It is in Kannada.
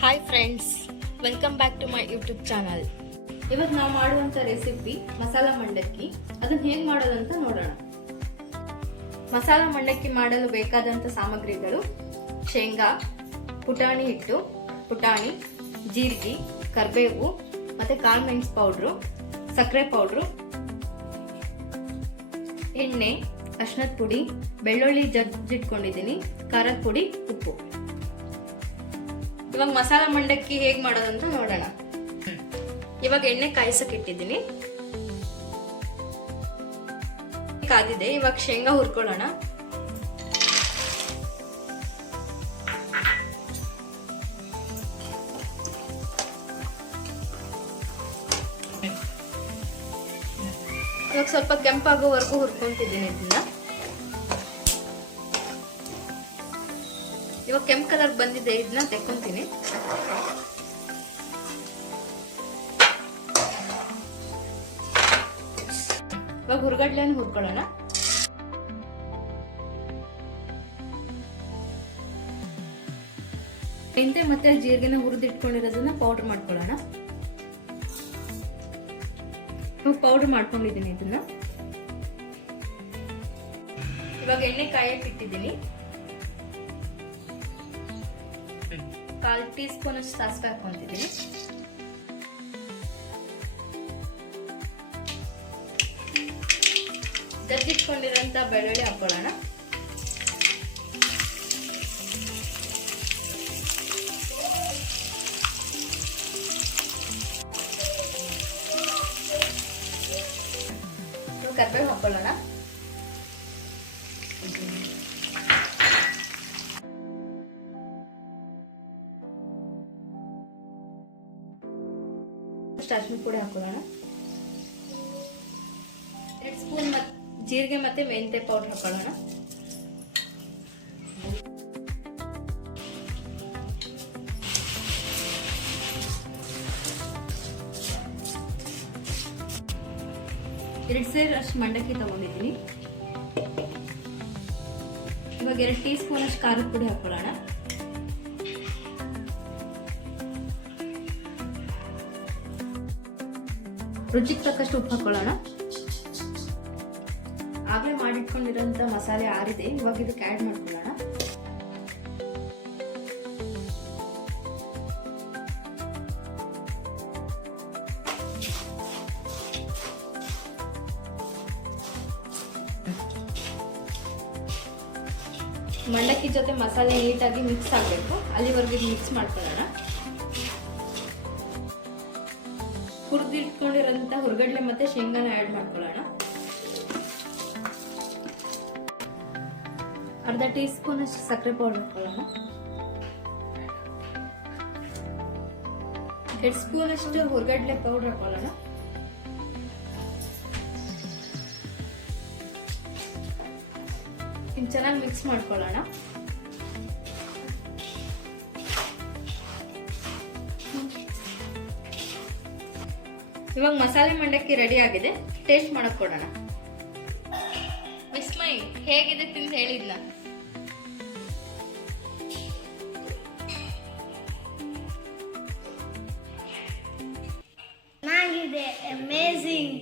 Hi friends welcome back to my YouTube channel ಇವತ್ತು ನಾವು ಮಾಡುವಂಥ ರೆಸಿಪಿ ಮಸಾಲ ಮಂಡಕ್ಕಿ. ಅದನ್ನ ಹೇಗೆ ಮಾಡೋದಂತ ನೋಡೋಣ. ಮಸಾಲ ಮಂಡಕ್ಕಿ ಮಾಡಲು ಬೇಕಾದಂಥ ಸಾಮಗ್ರಿಗಳು ಶೇಂಗಾ, ಪುಟಾಣಿ ಹಿಟ್ಟು, ಪುಟಾಣಿ, ಜೀರಿಗೆ, ಕರಿಬೇವು ಮತ್ತು ಕಾಳು ಮೆಣಸು ಪೌಡ್ರು ಸಕ್ಕರೆ ಪೌಡ್ರು ಎಣ್ಣೆ ಅಶ್ನದ ಪುಡಿ, ಬೆಳ್ಳುಳ್ಳಿ ಜಜ್ಜಿಟ್ಕೊಂಡಿದ್ದೀನಿ, ಖಾರದ ಪುಡಿ, ಉಪ್ಪು. ಇವಾಗ ಮಸಾಲ ಮಂಡಕ್ಕಿ ಹೇಗೆ ಮಾಡೋದಂತ ನೋಡೋಣ. ಇವಾಗ ಎಣ್ಣೆ ಕಾಯಿಸಕ್ ಇಟ್ಟಿದ್ದೀನಿ. ಕಾದಿದೆ ಇವಾಗ ಶೇಂಗಾ ಹುರ್ಕೊಳ್ಳೋಣ. ಇವಾಗ ಸ್ವಲ್ಪ ಕೆಂಪಾಗೋವರೆಗೂ ಹುರ್ಕೊಂತಿದ್ದೀನಿ ಇದನ್ನ. ಇವಾಗ ಕೆಂಪು ಕಲರ್ ಬಂದಿದೆ ಇದನ್ನ ತೆಕ್ಕೊಂತೀನಿ. ಇವಾಗ ಹುರ್ಗಡ್ಲೆನ ಹುರ್ಕೊಳ್ಳೋಣ. ಮೆಂತೆ ಮತ್ತೆ ಜೀರಿಗೆನ ಹುರಿದಿಟ್ಕೊಂಡಿರೋದನ್ನ ಪೌಡರ್ ಮಾಡ್ಕೊಳ್ಳೋಣ. ಪೌಡರ್ ಮಾಡ್ಕೊಂಡಿದ್ದೀನಿ ಇದನ್ನ. ಇವಾಗ ಎಣ್ಣೆ ಕಾಯಕ್ಕೆ ಇಟ್ಟಿದ್ದೀನಿ. ಕಾಲ್ ಟೀ ಸ್ಪೂನ್ ಅಷ್ಟು ಸಾಸಿವೆ ಹಾಕೊಂತಿದ್ದೀನಿ ಜಜ್ಜಿಟ್ಕೊಂಡಿರೋಂಥ ಬೆಳ್ಳುಳ್ಳಿ ಹಾಕೊಳ್ಳೋಣ ಕರ್ಬೇವು ಹಾಕೊಳ್ಳೋಣ ಅರಿಶಿನ ಪುಡಿ ಹಾಕೊಳ್ಳೋಣ ಎರಡು ಸ್ಪೂನ್ ಜೀರಿಗೆ ಮತ್ತೆ ಮೆಂತೆ ಪೌಡರ್ ಹಾಕೊಳ್ಳೋಣ. ಎರಡು ಸೇರ್ ಅಷ್ಟು ಮಂಡಕ್ಕಿ ತಗೊಂಡಿದ್ದೀನಿ. ಇವಾಗ ಎರಡು ಟೀ ಸ್ಪೂನ್ ಅಷ್ಟು ಖಾರದ ಪುಡಿ ಹಾಕೊಳ್ಳೋಣ. ರುಚಿಗೆ ತಕ್ಕಷ್ಟು ಉಪ್ಪು ಹಾಕೊಳ್ಳೋಣ. ಆಗಲೇ ಮಾಡಿಟ್ಕೊಂಡಿರೋಂಥ ಮಸಾಲೆ ಆರಿದೆ. ಇವಾಗ ಇದಕ್ಕೆ ಆ್ಯಡ್ ಮಾಡ್ಕೊಳ್ಳೋಣ. ಮಂಡಕ್ಕಿ ಜೊತೆ ಮಸಾಲೆ ನೀಟಾಗಿ ಮಿಕ್ಸ್ ಆಗಬೇಕು. ಅಲ್ಲಿವರೆಗೂ ಮಿಕ್ಸ್ ಮಾಡ್ಕೊಳ್ಳೋಣ. ಹುರಿದಿಟ್ಕೊಂಡಿರೋಂಥ ಹುರ್ಗಡ್ಲೆ ಮತ್ತೆ ಶೇಂಗಾನ ಆ್ಯಡ್ ಮಾಡ್ಕೊಳ್ಳೋಣ. ಅರ್ಧ ಟೀ ಸ್ಪೂನ್ ಅಷ್ಟು ಸಕ್ಕರೆ ಪೌಡರ್ ಹಾಕೊಳ್ಳೋಣ. ಎರಡು ಸ್ಪೂನ್ ಅಷ್ಟು ಹುರ್ಗಡ್ಲೆ ಪೌಡರ್ ಹಾಕೊಳ್ಳೋಣ. ಚೆನ್ನಾಗಿ ಮಿಕ್ಸ್ ಮಾಡ್ಕೊಳ್ಳೋಣ. ಇವಾಗ ಮಸಾಲೆ ಮಂಡಕ್ಕಿ ರೆಡಿ ಆಗಿದೆ. ಟೇಸ್ಟ್ ಮಾಡಕ್ ಕೊಡೋಣ. ವಿಸ್ಮಯ್ ಹೇಗಿದೆ ತಿಂದು ಹೇಳಿದ್ನ? ಚೆನ್ನಾಗಿದೆ ಅಮೇಝಿಂಗ್